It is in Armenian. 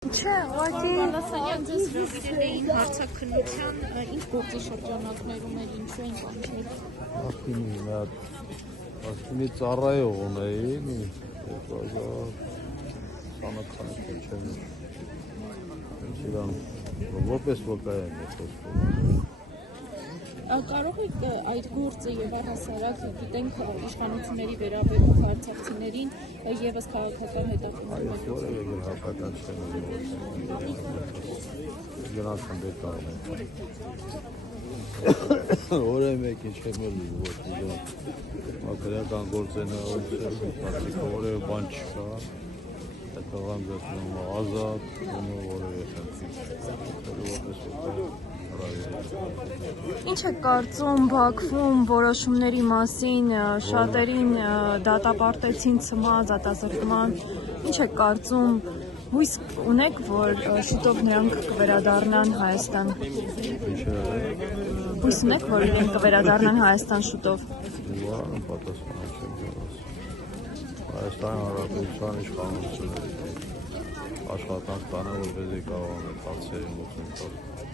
Չէ, ուղղակի Բալասանյան ձեզ հրավիրել էին հարցաքննության, ինչ գործի շրջանակներում էր, ինչու էին կանչել։ Ասկինի ծառայող ունեին 2020 քիչեր։ Իրան որպես վկայեն խոսքում։ Կարող եք այդ գործը եւ առհասարակ գիտենք իշխանությունների վերաբերող հարցակցիներին եւս քաղաքական հետաքրքրություն։ Այս որևէ գնահատական չեմ գնաց հանդեպ որևէ մեկին չեմ լի ոչ մակրական գործենալություն որևէ բան չկա այդ տղան գտնում ազատ որևէ ինչ է կարծում Բաքվում որոշումների մասին, շատերին դատապարտեցին ցմահ դատազրկման, ինչ է կարծում, հույս ունեք, որ շուտով նրանք կվերադառնան Հայաստան։ Հույս ունեք, որ իրենք կվերադառնան Հայաստան շուտով։ Հայաստանի Հանրապետության իշխանությունները աշխատանք տանը, որպեսզի կարողանան հարցերին լուծում տալ։